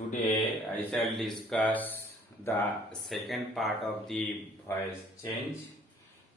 Today I shall discuss the second part of the voice change.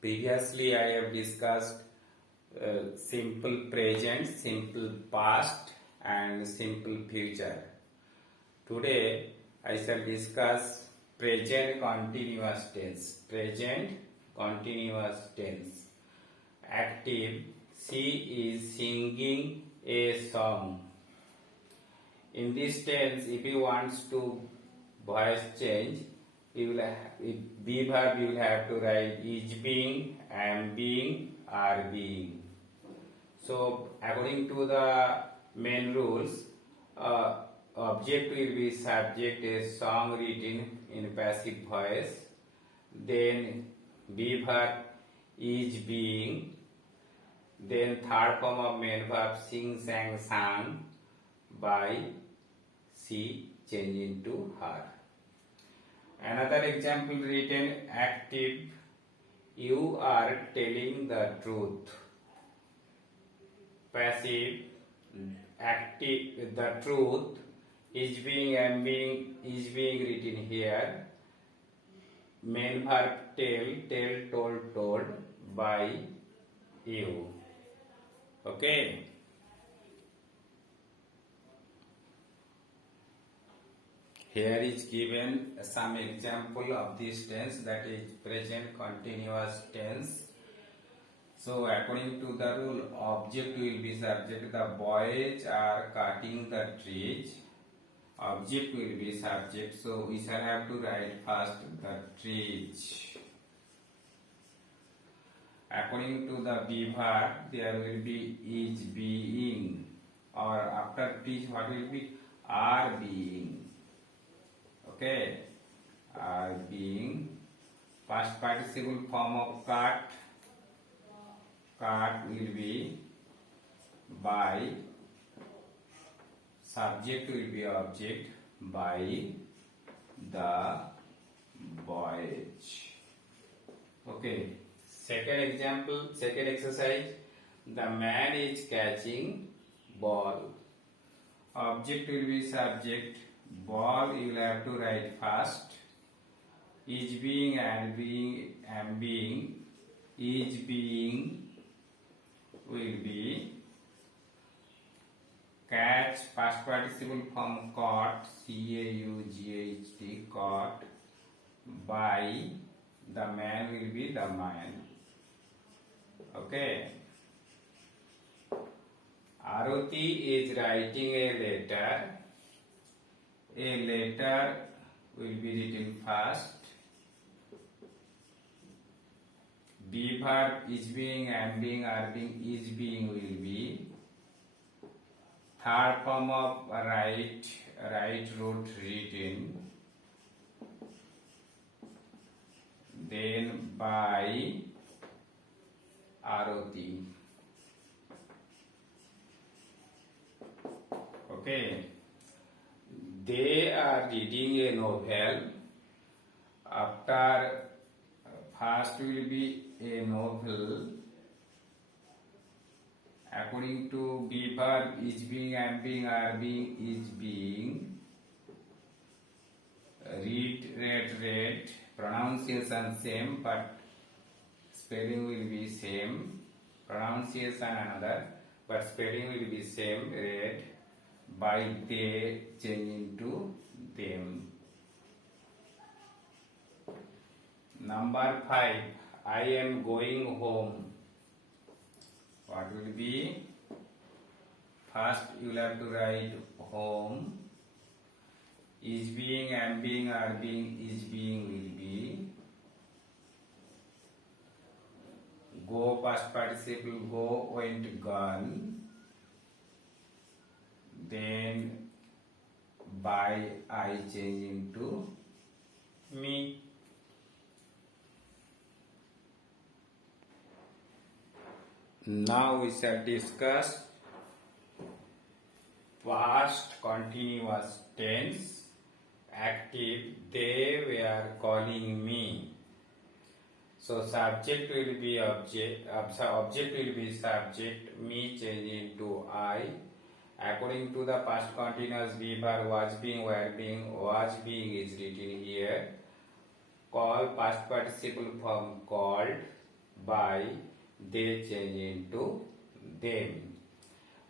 Previously I have discussed simple present, simple past and simple future. Today I shall discuss present continuous tense. Present continuous tense. Active. She is singing a song. In this tense, if you want to voice change, you will be verb you will have to write is being, am being, are being. So according to the main rules, object will be subject, a song written in passive voice. Then be verb is being. Then third form of main verb sing, sang, sang by she change into her. Another example written active. You are telling the truth. Passive. Active. The truth is being, am being, is being written here. Main verb tell, told by you. Okay. Here is given some example of this tense, that is present continuous tense. So according to the rule, object will be subject. The boys are cutting the trees. Object will be subject. So we shall have to write first the trees. According to the be verb, there will be is being, or after trees what will be? Are being. Okay, are being. Past participle form of cut. Cut will be by. Subject will be object by the boys. Okay. Second example, second exercise. The man is catching ball. Object will be subject. Ball you will have to write first. Is being, and being, am being. Is being will be catch, past participle form caught, C-A-U-G-H-T, caught, by, the man will be the man. Okay. Aruti is writing a letter. A letter will be written first. Be verb is being, am being, are being, is being will be. Third form of write, wrote, written. Then by Aruti. Okay. They are reading a novel. After first will be a novel. According to be verb is being, am being, are being, is being. Read, read. Pronunciation same, but spelling will be same. Pronunciation another, but spelling will be same. Read. By they change into them. Number 5. I am going home. What will be? First you will have to write home. Is being, am being, are being, is being will be. Go, past participle go, went, gone. Then by I change into me. Now we shall discuss past continuous tense. Active. They were calling me. So subject will be object. Object will be subject. Me change into I. According to the past continuous verb was being, were being, was being is written here. Call past participle form called, by, they change into them.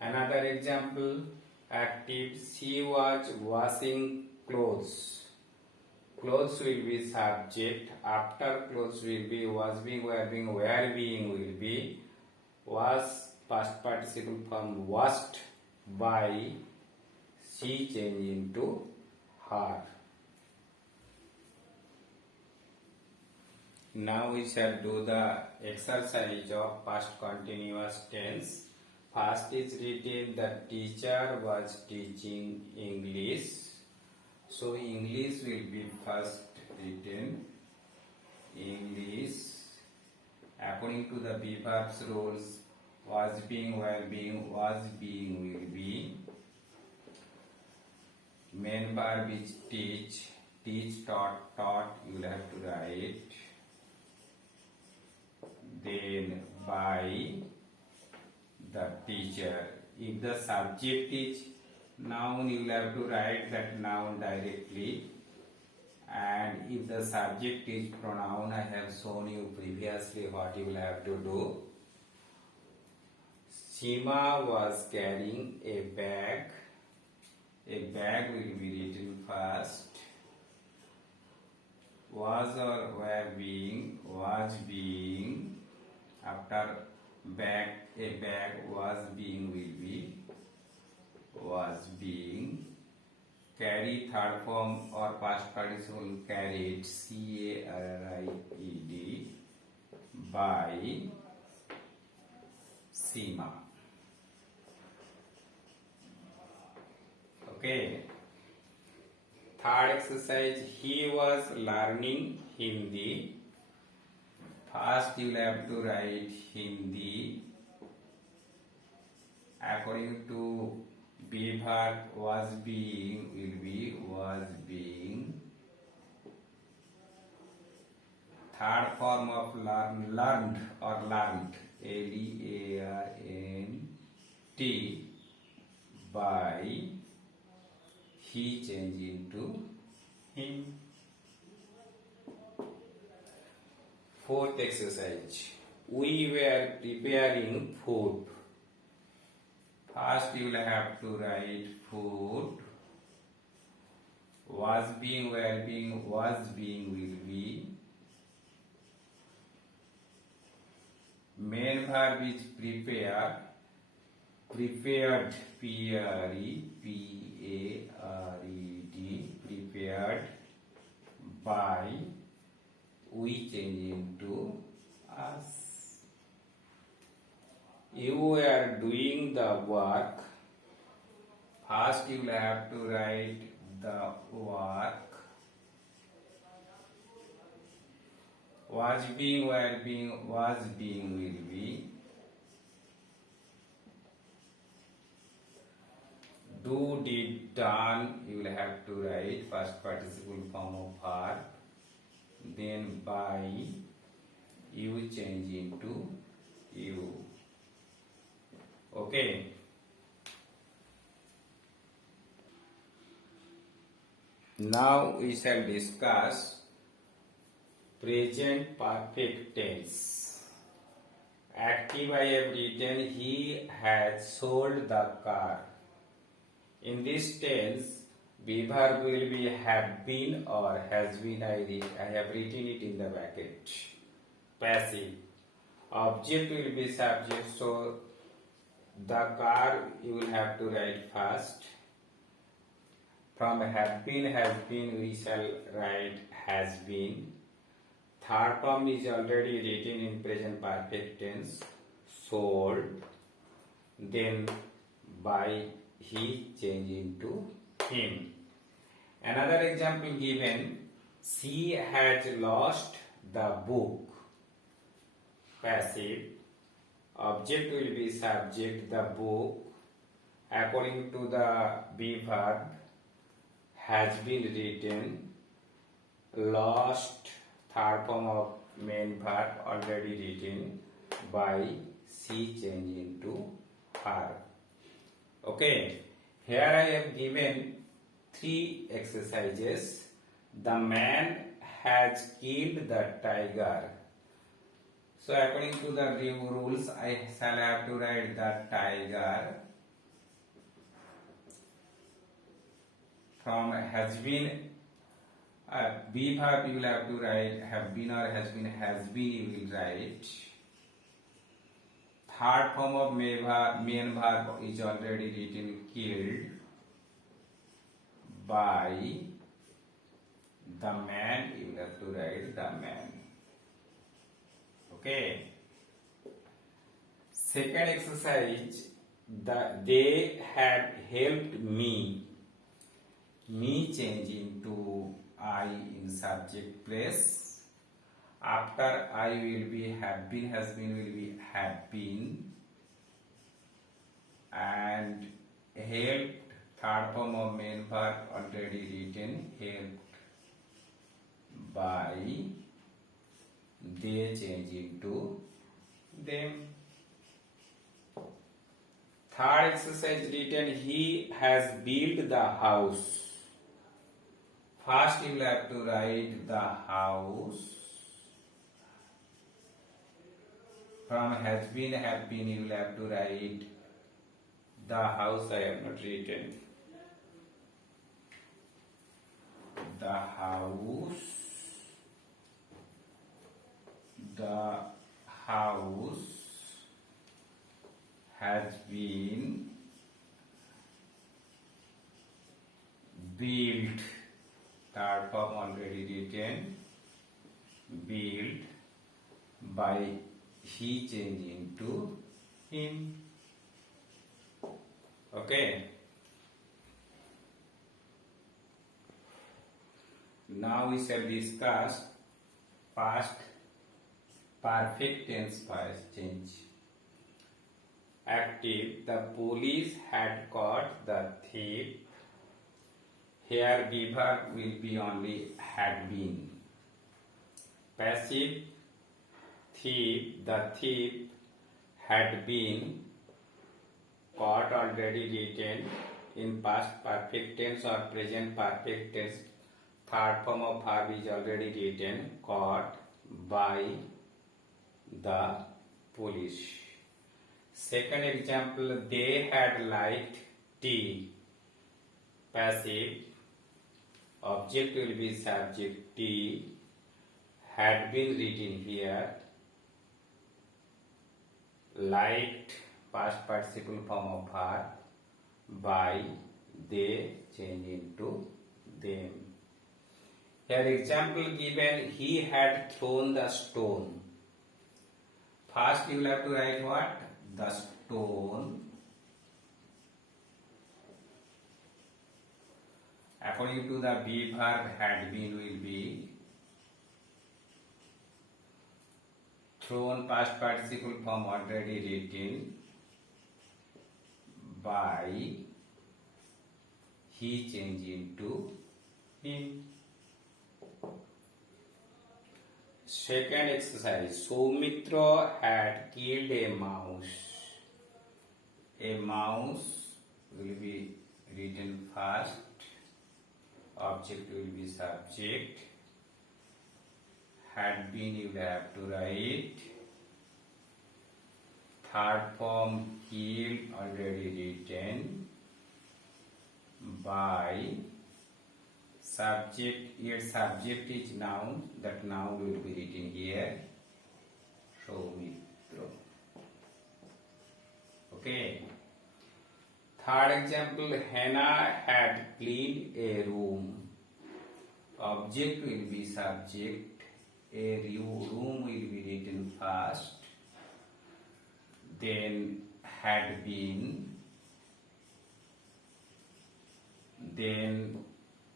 Another example, active, she was washing clothes. Clothes will be subject, after clothes will be was being, were being, were being will be, was past participle form washed, by, she change into her. Now we shall do the exercise of past continuous tense. First is written, the teacher was teaching English. So English will be first written. English. According to the verbs rules, was being, were being, was being will be. Main verb is teach. Teach, taught, taught, you will have to write. Then by the teacher. If the subject is noun, you will have to write that noun directly. And if the subject is pronoun, I have shown you previously what you will have to do. Seema was carrying a bag. A bag will be written first. Was or were being, was being. After bag, a bag was being will be, was being. Carry, third form or past participle carried, C-A-R-R-I-E-D, by Seema. Okay. Third exercise, he was learning Hindi. First you will have to write Hindi. According to verb was being will be, was being. Third form of learned or learned, L-E-A-R-N-T, by, he changed into him. Fourth exercise, we were preparing food. First you will have to write food. Was being, were being, was being will be. Main verb is prepare. Prepared, P-R-E-P-A-R-E-D, prepared, by, we change into us. You were doing the work. First you will have to write the work. Was being, were being, was being will be. Do, did, done, you will have to write first participle form of verb. Then by, you change into you. Okay. Now we shall discuss present perfect tense. Active, I have written, he has sold the car. In this tense, verb will be have been or has been. I have written it in the bracket. Passive. Object will be subject, so the car you will have to write first. From have been, we shall write has been. Third form is already written in present perfect tense, sold. Then by, he changed into him. Another example given, she has lost the book. Passive. Object will be subject, the book. According to the verb, has been written. Lost, third form of main verb already written. By, she changed into her. Okay, here I have given 3 exercises. The man has killed the tiger. So according to the rules, I shall have to write the tiger from has been. Be verb you will have to write have been or has been you will write. Third form of main verb is already written killed by the man, you will have to write the man. Okay. Second exercise, they had helped me change into I in subject place. After I will be have been, has been will be have been, and helped, third form of main verb already written, helped by, they change into them. Third exercise written, he has built the house. First you will have to write the house. From has been, have been, you will have to write the house. I have not written. The house. The house has been built. Third form already written. Built by, he change into him. Okay. Now we shall discuss past perfect tense voice change. Active, the police had caught the thief. Here be verb will be only had been. Passive, thief, the thief had been caught already written in past perfect tense or present perfect tense. Third form of verb is already written, caught by the police. Second example, they had liked tea. Passive, object will be subject tea, had been written here. Liked, past participle form of verb, by, they change into them. Here example given, he had thrown the stone. First you will have to write what? The stone. According to the be verb, had been will be thrown, past participle form already written, by, he change into him. Second exercise, Soumitra had killed a mouse. A mouse will be written first, object will be subject, had been you will have to write, third form killed already written, by, subject, here subject is noun, that noun will be written here, Soumitra. Okay. Third example, Hannah had cleaned a room. Object will be subject, a room will be written first, then had been, then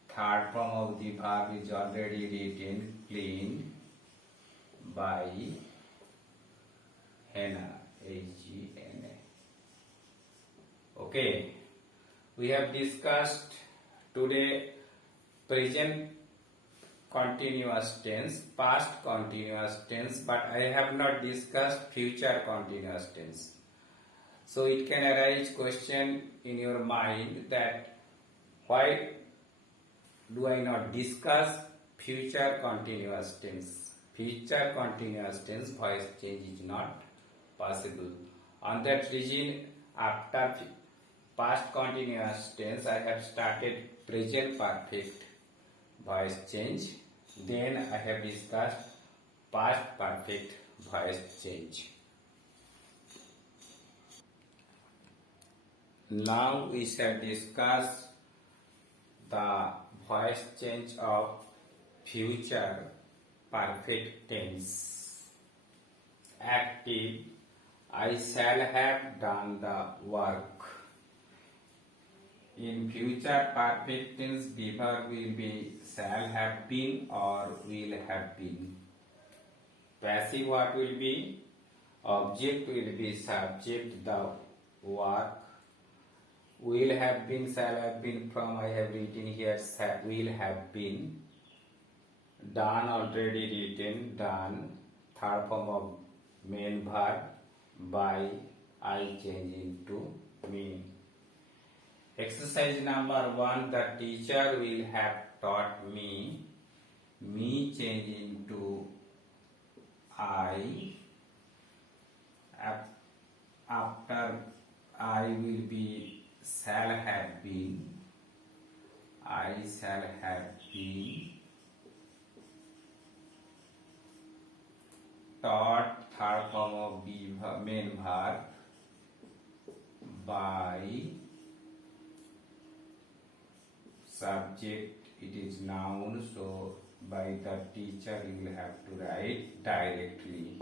third form of the verb is already written, cleaned, by Hannah, Hgna. Okay, we have discussed today present continuous tense, past continuous tense, but I have not discussed future continuous tense. So it can arise question in your mind that why do I not discuss future continuous tense? Future continuous tense voice change is not possible. On that reason, after past continuous tense, I have started present perfect voice change. Then I have discussed past perfect voice change. Now we shall discuss the voice change of future perfect tense. Active, I shall have done the work. In future perfect tense, the verb will be shall have been or will have been. Passive what will be? Object will be subject, the work. Will have been, shall have been, from I have written here will have been. Done already written, done. Third form of main verb, by I change into me. Exercise number 1, the teacher will have taught me. Me change into I. After I will be shall have been. I shall have been. Taught, third form of be main verb, by. Subject, it is noun, so by the teacher you will have to write directly.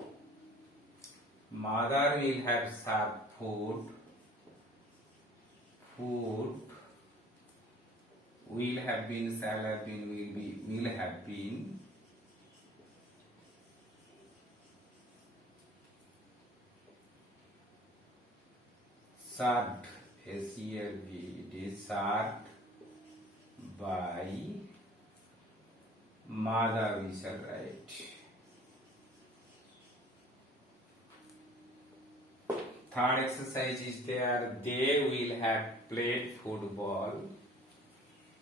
Mother will have served food. Food will have been, shall have been, will have been. Served, S-E-R-V, it is served by mother, we shall write. Third exercise is there, they will have played football.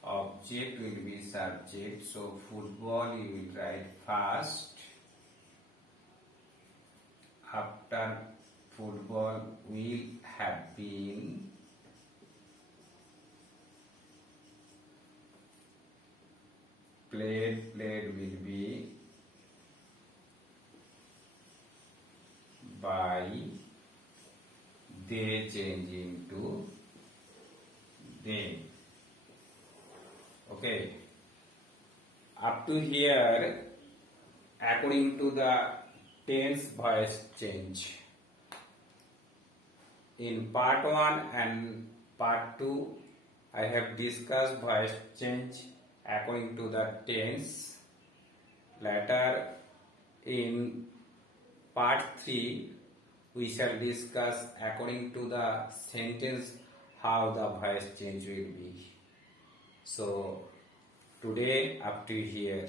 Object will be subject, so football you will write first. After football will have been. Played will be by. They change into them. Okay. Up to here, according to the tense voice change. In part 1 and part 2, I have discussed voice change according to the tense. Later, in part 3, we shall discuss according to the sentence how the voice change will be. So, today up to here.